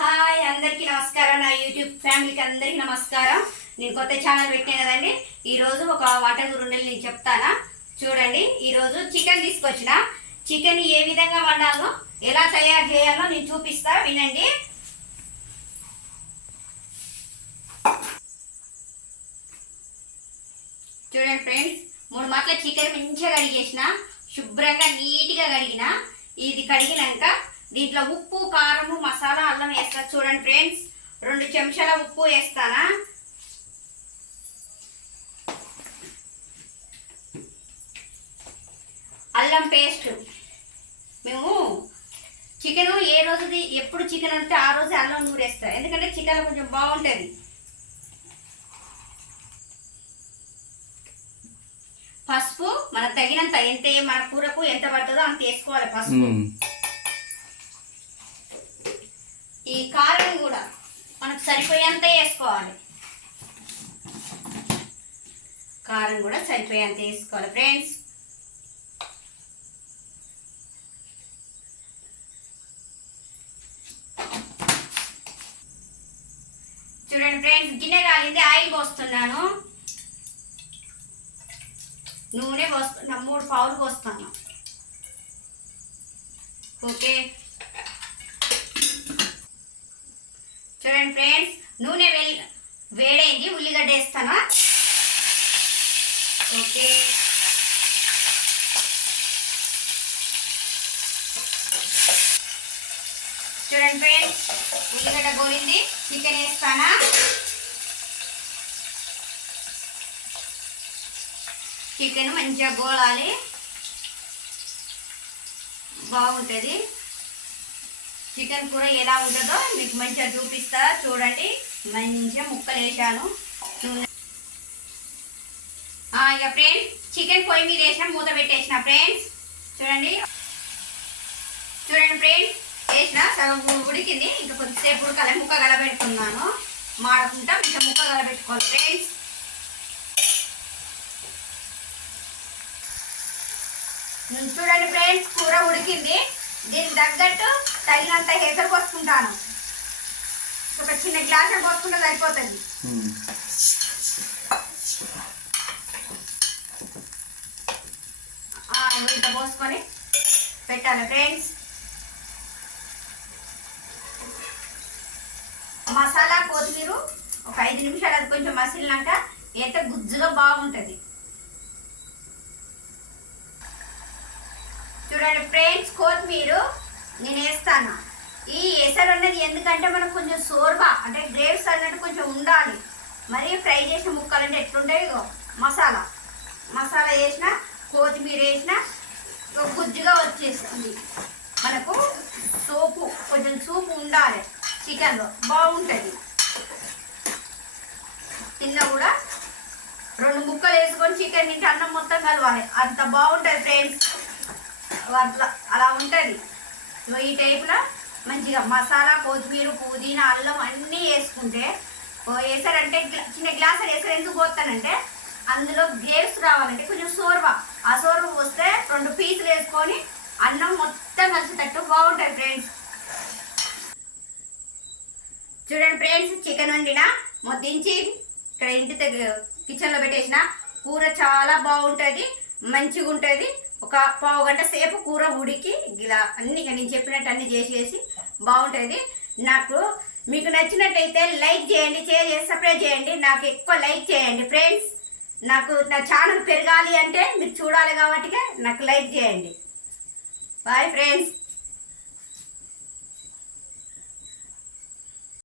Hi అందరికీ నమస్కారం. నా యూట్యూబ్ ఫ్యామిలీకి అందరికీ నమస్కారం. నేను కొత్త ఛానల్ పెట్టాను కదండి. ఈరోజు ఒక వంట గురుండలు నేను చెప్తానా చూడండి. ఈరోజు చికెన్ తీసుకొచ్చిన. చికెన్ ఏ విధంగా వండాలో ఎలా తయారు చేయాలో నేను చూపిస్తా, వినండి. చూడండి ఫ్రెండ్స్, 3 మాటల చికెన్ మంచిగా కడిగేసిన, శుభ్రంగా నీట్గా కడిగిన. ఇది కడిగినాక దీంట్లో ఉప్పు, కారము, మసాలా, అల్లం వేస్తా. చూడండి ఫ్రెండ్స్, 2 చెంచాల ఉప్పు వేస్తానా. అల్లం పేస్ట్. మేము చికెన్ ఏ రోజుది ఎప్పుడు చికెన్ అంటే ఆ రోజు అల్లం నూరేస్తా, ఎందుకంటే చికెన్ కొంచెం బాగుంటుంది. పసుపు మన తగినంత, ఎంత మన కూరకు ఎంత పడుతుందో అంత వేసుకోవాలి పసుపు. ఈ కారం కూడా మనకు సరిపోయేంత వేసుకోవాలి. కారం కూడా సరిపోయేంత వేసుకోవాలి ఫ్రెండ్స్. చూడండి ఫ్రెండ్స్, గిన్నె కాలింది, ఆయిల్ పోస్తున్నాను. నూనె పోస్తున్నా, 3 పావులు పోస్తాను. ఓకే, చూడండి ఫ్రెండ్స్, నూనె వేడైంది, ఉల్లిగడ్డ వేస్తాను. ఓకే, చూడండి ఫ్రెండ్స్, ఉల్లిగడ్డ గోలింది, చికెన్ వేస్తానా. చికెన్ మంచిగా గోలాలి, బాగుంటుంది. చికెన్ కూర ఎలా ఉంటుందో మీకు మంచిగా చూపిస్తా, చూడండి. మంచిగా ముక్కలు వేసాను. ఇక ఫ్రెండ్స్, చికెన్ పొయ్యి మీద వేసిన, మూత పెట్టేసిన ఫ్రెండ్స్. చూడండి ఫ్రెండ్స్, వేసిన సగం ఉడికింది. ఇంకా కొద్దిసేపు ఉడకాలి. ముక్క గలబెట్టుకున్నాను, మాడకుండా ఇంకా ముక్క గలబెట్టుకోవాలి ఫ్రెండ్స్. చూడండి ఫ్రెండ్స్, కూర ఉడికింది. దీనికి తగ్గట్టు తగినంత హెసరు పోసుకుంటాను. ఒక చిన్న గ్లాస్ పోసుకుంటే సరిపోతుంది. ఇంత పోసుకొని పెట్టాలి ఫ్రెండ్స్. మసాలా, కొత్తిమీర ఒక 5 నిమిషాలు అది కొంచెం మసిలినాక ఎంత గుజ్జుగా బాగుంటుంది. చూడండి ఫ్రెండ్స్, కొత్తిమీర నేను వేస్తాను. ఈ ఎసరు అన్నది ఎందుకంటే మనకు కొంచెం సోర్బా అంటే గ్రేవ్స్ అన్నట్టు కొంచెం ఉండాలి. మరి ఫ్రై చేసిన ముక్కలు అంటే ఎట్లుంటాయి. మసాలా వేసిన, కొత్తిమీర వేసిన, గుజ్జుగా వచ్చేస్తుంది. మనకు కొంచెం సూపు ఉండాలి చికెన్లో, బాగుంటుంది. తిన్న కూడా 2 ముక్కలు వేసుకొని చికెన్ తింటే అన్నం మొత్తం కలవాలి, అంత బాగుంటుంది ఫ్రెండ్స్. అలా ఉంటుంది. ఈ టైపులో మంచిగా మసాలా, కొత్తిమీర, పుదీనా, అల్లం అన్నీ వేసుకుంటే వేసారంటే చిన్న గ్లాసులు వేసారు. ఎందుకు పోతానంటే అందులో గ్రేవ్స్ రావాలంటే కొంచెం ఆ సోర్వ వస్తే 2 పీసులు వేసుకొని అన్నం మొత్తం కలిసేటట్టు బాగుంటుంది ఫ్రెండ్స్. చూడండి ఫ్రెండ్స్, చికెన్ వండిన మొద్దించి ఇక్కడ ఇంటి దగ్గర కిచెన్లో పెట్టేసిన. కూర చాలా బాగుంటుంది, మంచిగా ఉంటుంది. ఒక పావు గంట సేపు కూర ఉడికి ఇలా అన్ని నేను చెప్పినట్టు అన్ని చేసేసి బాగుంటుంది. మీకు నచ్చినట్టయితే లైక్ చేయండి, షేర్ చేసి సబ్స్క్రైబ్ చేయండి. నాకు ఎక్కువ లైక్ చేయండి ఫ్రెండ్స్. నా ఛానల్ పెరగాలి అంటే మీరు చూడాలి కాబట్టి నాకు లైక్ చేయండి. Boy friends.